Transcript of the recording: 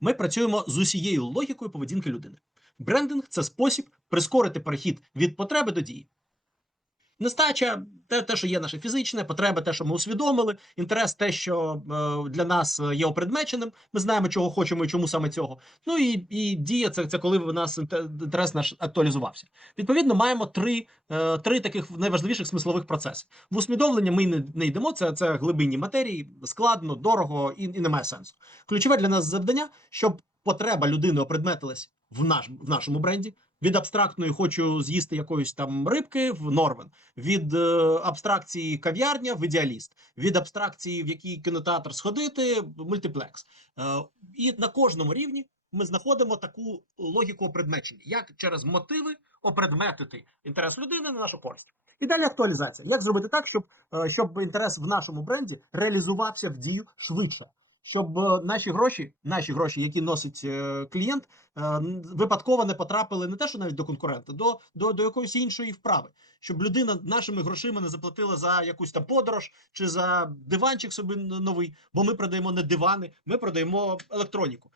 Ми працюємо з усією логікою поведінки людини. Брендинг це спосіб прискорити перехід від потреби до дії. Нестача те, те, що є наше фізичне, потреба, те, що ми усвідомили, інтерес, те, що е, для нас є опредмеченим. Ми знаємо, чого хочемо і чому саме цього. Ну і, і дія це, це коли в нас інтерес наш актуалізувався. Відповідно, маємо три, е, три таких найважливіших смислових процеси. В усвідомлення ми не, не йдемо. Це, це глибинні матерії, складно, дорого і, і немає сенсу. Ключове для нас завдання, щоб потреба людини опредметилась в, наш, в нашому бренді. Від абстрактної хочу з'їсти якоїсь там рибки в Норвен, від е, абстракції кав'ярня в ідеаліст, від абстракції, в який кінотеатр сходити, мультиплекс. Е, і на кожному рівні ми знаходимо таку логіку опредмечення, як через мотиви опредметити інтерес людини на нашу користь. І далі актуалізація. Як зробити так, щоб, е, щоб інтерес в нашому бренді реалізувався в дію швидше? Щоб е, наші гроші, наші гроші, які носить е, клієнт, е, випадково не потрапили не те, що навіть до конкурента, до, до, до якоїсь іншої вправи. Щоб людина нашими грошима не заплатила за якусь там подорож чи за диванчик собі новий, бо ми продаємо не дивани, ми продаємо електроніку.